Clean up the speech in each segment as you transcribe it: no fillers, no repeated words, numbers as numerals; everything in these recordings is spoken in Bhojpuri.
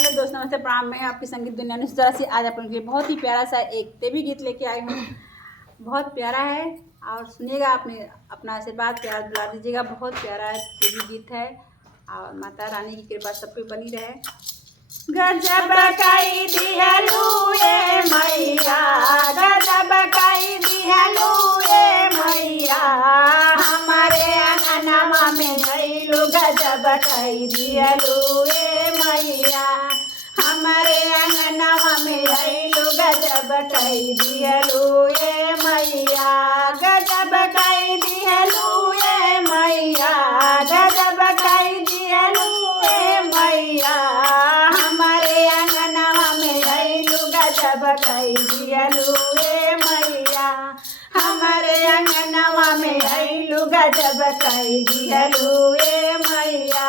हेलो दोस्त, नमस्ते, प्रणाम। मैं आपकी संगीत दुनिया नुसरत से आज अपने लिए बहुत ही प्यारा सा एक देवी गीत लेके आई हूँ। बहुत प्यारा है और सुनिएगा, अपने अपना आशीर्वाद प्यार दिला दीजिएगा। बहुत प्यारा देवी गीत है और माता रानी की कृपा सब पे बनी रहे। गजब कई दिहलू ए मैया, गजब कई दिहलू ए मैया, हमारे अंगनवा में गइलू। गजब कई दिहलू ए मैया, हमारे अंगनवा में गइलू। गजब कई दिहलू ए मैया, गजब कई दिहलू ए मैया, गजब कई दिहलू ए मैया, हमारे अंगनवा में गइलू। गजब कई दिहलू ए मैया, हमारे अंगनवा में गइलू। गजब कई दिहलू ए मैया,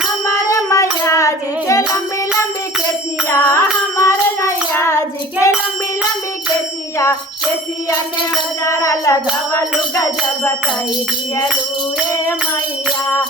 हमारे मैया जी के लंबी लंबी केसिया, हमारे मैया जी के लंबी लंबी केसिया, केसिया के गजरा लगावलू। गजब कई दिहलू ए मैया,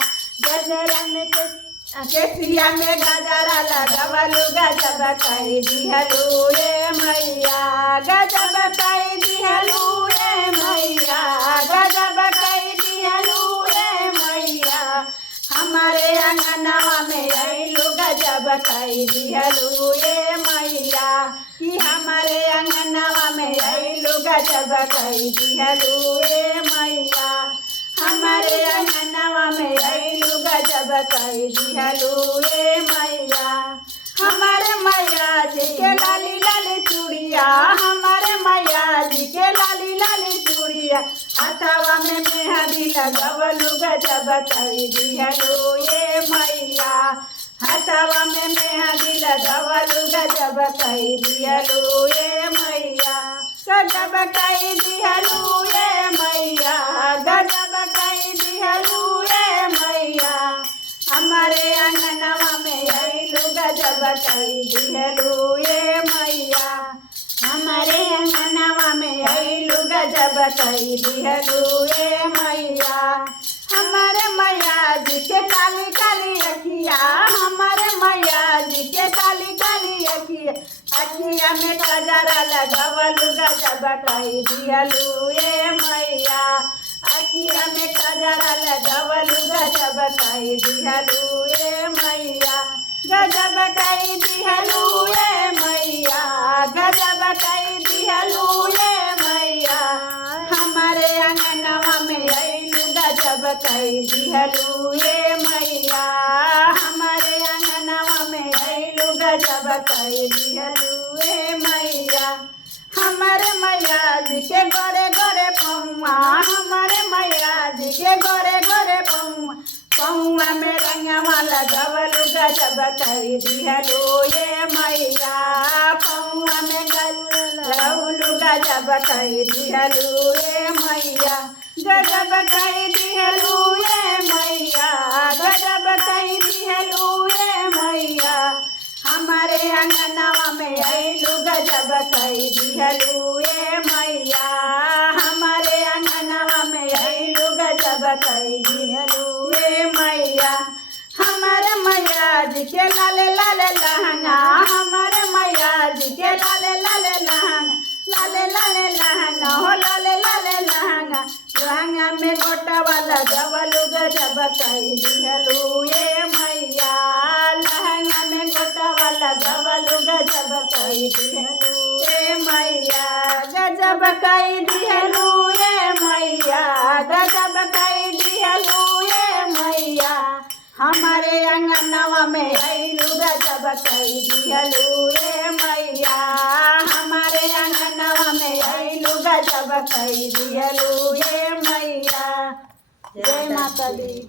गजरा में केसिया में गजरा लगावलू। गजब कई दिहलू ए मैया, गजब कई दिहलू ए मैया, गजब कई दिहलू ए मैया, हमारे अंगनवा में गइलू। गजब कई दिहलू ए मैया, कि हमारे अंगनवा में गइलू। गजब कई दिहलू ए मैया, हमारे अंगनवा में गइलू। गजब कई दिहलू ए मैया, हमारे मैया जी के लाली लाली चूड़िया, हमारे मैया जी के लाली लाली चूड़िया, हाथवा में मेहंदी लगवलू। गजब कई दिहलू ए मैया, हाथवा में मेहंदी लगवलू। गजब कई दिहलू ए मैया, गजब कई दिहलू ए मैया, गजब कई दिहलू ए मैया, हमारे अंगनवा में गइलू। गजब कई दिहलू ए मैया, हमारे अंगनवा में गइलू। गजब कई दिहलू ए मैया, हमारे मैया जी के काली काली अखिया, हमारे मैया जी के काली काली अखिया, अखिया में गजरा लगवलू। गजब कई दिहलू ए मैया, अखिया में गजरा लगवलू। गजब कई दिहलू ए मैया, गजब कई दिहलू ए मैया, गजब कई दिहलू ए मैया, हमारे अंगनवा में गइलू। गजब कई दिहलू ए मैया, हमारे अंगनवा में गइलू। गजब कई दिहलू ए मैया, हमारे मैया जी के गोरे गोरे पौआ, हमारे मैया जी के गोरे गोरे पौआ, पौआ में रंगवा लगवलू। गजब कई दिहलू ए मैया, पौआ में लगवलू। गजब कई दिहलू ए मैया, गजब कई दिहलू ए मैया, गजब कई दिहलू ए मैया, हमारे अंगनवा में गइलू। गजब कई दिहलू ए मैया, हमारे अंगनवा में गइलू। गजब कई दिहलू ए मैया, हमारे मैया जी के लाले लाले लहंगा, हमारे मैया जी के लाले लाले लहंगा, लाले लाले लहंगा हो लाले लाले लहंगा, लहंगा में गोटवा लगवलू। गजब कई दिहलू ए मैया, लहंगा में गोटवा लगवलू। गजब कई दिहलू ए मैया, गजब कई दिहलू ए मैया, गजब कई दिहलू ए मैया, हमारे अंगनवा में गइलू। गजब कई दिहलू ए मैया, हमारे अंगनवा में गइलू। गजब कई दिहलू ए मैया। जय माता दी।